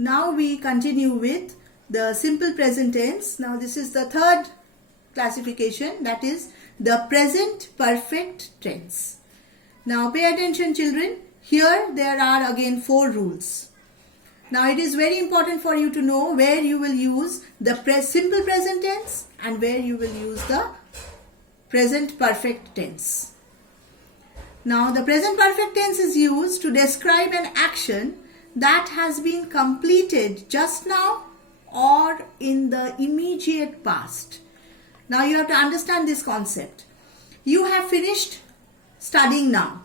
Now we continue with the simple present tense. Now this is the third classification, that is the present perfect tense. Now pay attention children, here there are again 4 rules. Now it is very important for you to know where you will use the simple present tense and where you will use the present perfect tense. Now the present perfect tense is used to describe an action that has been completed just now or in the immediate past. Now you have to understand this concept. You have finished studying now.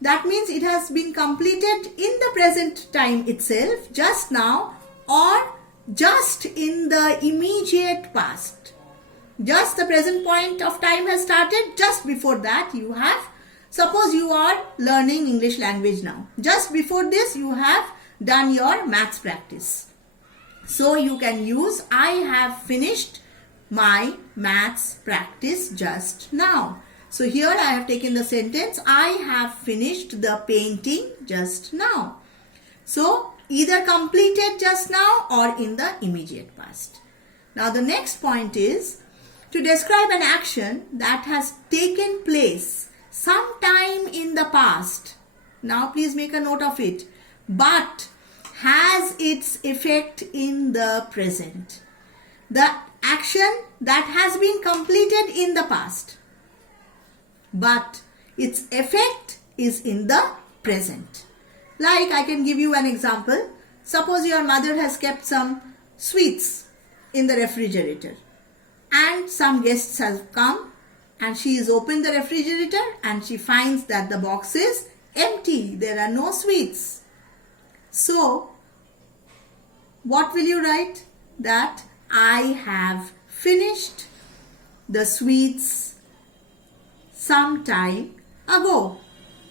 That means it has been completed in the present time itself, just now, or just in the immediate past. Just the present point of time has started, just before that you have, suppose you are learning English language now. Just before this you have done your maths practice. So you can use I have finished my maths practice just now. So here I have taken the sentence, I have finished the painting just now. So either completed just now or in the immediate past. Now the next point is to describe an action that has taken place sometime in the past. Now please make a note of it. But has its effect in the present. The action that has been completed in the past, but its effect is in the present. Like I can give you an example. Suppose your mother has kept some sweets in the refrigerator and some guests have come and she has opened the refrigerator and she finds that the box is empty. There are no sweets. So what will you write? That I have finished the sweets some time ago,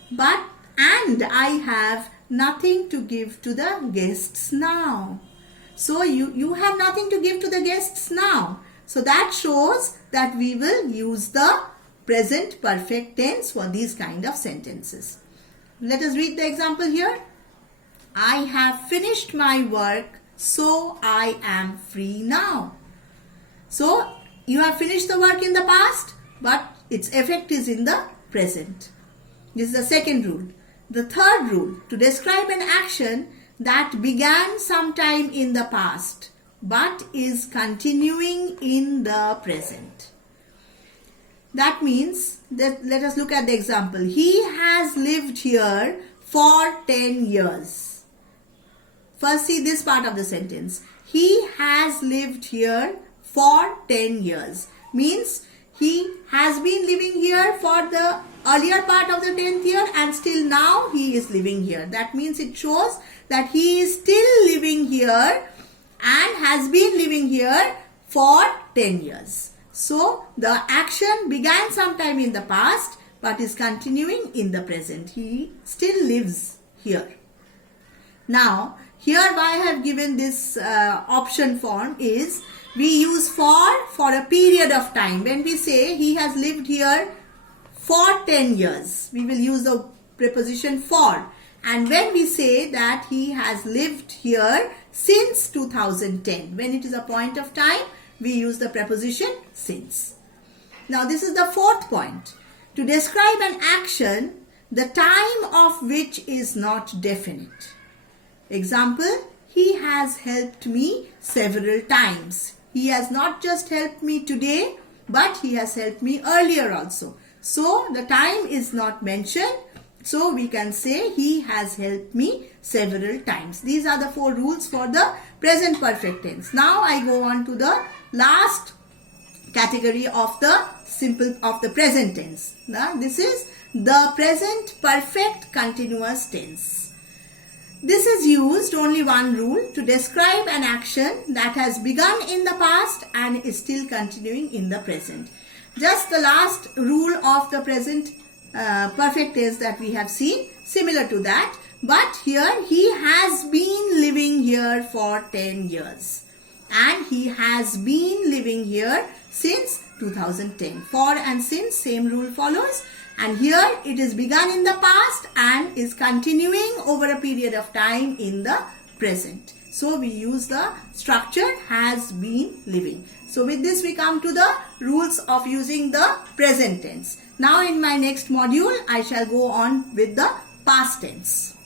and I have nothing to give to the guests now. So you have nothing to give to the guests now. So that shows that we will use the present perfect tense for these kind of sentences. Let us read the example here. I have finished my work, so I am free now. So you have finished the work in the past, but its effect is in the present. This is the second rule. The third rule, to describe an action that began sometime in the past but is continuing in the present. That means that let us look at the example. He has lived here for 10 years. First see this part of the sentence. He has lived here for 10 years. Means he has been living here for the earlier part of the 10th year and still now he is living here. That means it shows that he is still living here and has been living here for 10 years. So the action began sometime in the past but is continuing in the present. He still lives here. Now here why I have given this option form is we use for a period of time. When we say he has lived here for 10 years, we will use the preposition for. And when we say that he has lived here since 2010, when it is a point of time, we use the preposition since. Now this is the fourth point. To describe an action, the time of which is not definite. Example, he has helped me several times. He has not just helped me today, but he has helped me earlier also. So the time is not mentioned. So we can say he has helped me several times. These are the 4 rules for the present perfect tense. Now I go on to the last category of the present tense. Now this is the present perfect continuous tense. This is used, only one rule, to describe an action that has begun in the past and is still continuing in the present. Just the last rule of the present perfect tense that we have seen, similar to that. But here he has been living here for 10 years. And he has been living here since 2010. For and since, same rule follows. And here it is begun in the past and is continuing over a period of time in the present. So we use the structure has been living. So with this we come to the rules of using the present tense. Now in my next module I shall go on with the past tense.